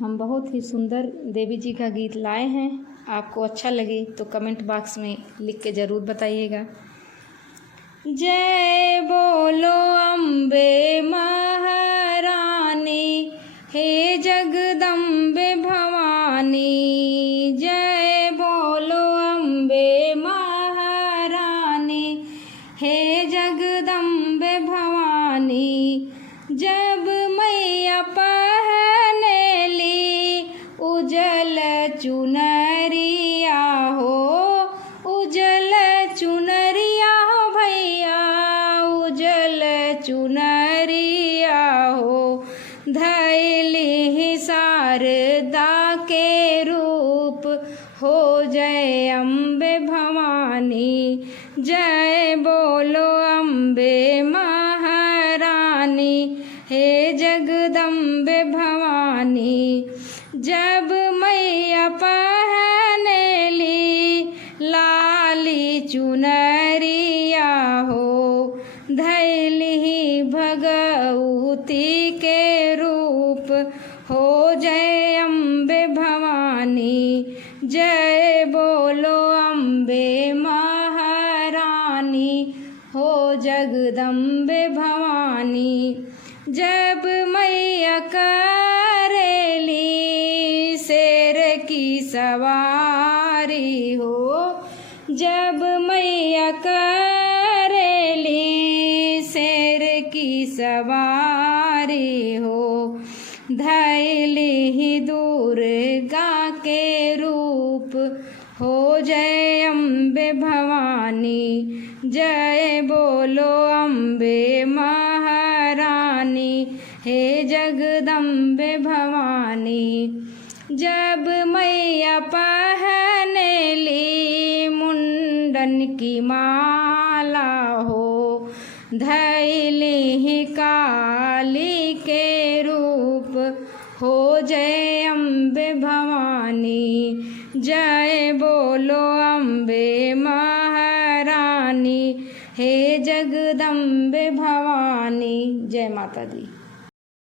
हम बहुत ही सुंदर देवी जी का गीत लाए हैं। आपको अच्छा लगे तो कमेंट बॉक्स में लिख के ज़रूर बताइएगा। जय बोलो अम्बे महारानी, हे जगदम्बे भवानी। जय बोलो अम्बे महारानी, हे जगदम्बे भवानी। जब मैया पहने ली उजल चुनरिया हो, उजल चुनरिया हो भैया, उजल चुनरिया हो। धैली शारदा के रूप हो, जय अम्बे भवानी। जय बोलो अम्बे महारानी, हे जगदम्बे भवानी। जब मैया पहने ली लाली चुनरिया हो, धैली भगवती के रूप हो, जय अम्बे भवानी। जय बोलो अम्बे महारानी, हो जगदम्बे भवानी। जब मैया करेली शेर की सवारी हो, जब मैया करेली शेर की सवारी हो, धैली दुर्गा के रूप हो, जय अम्बे भवानी। जय बोलो अम्बे महारानी, हे जगदम्बे भवानी। जब मैया पहने ली मुंडन की माला हो, धैली काली के रूप हो, जय अम्बे भवानी। जय बोलो अम्बे महारानी, हे जगदम्बे भवानी। जय माता दी।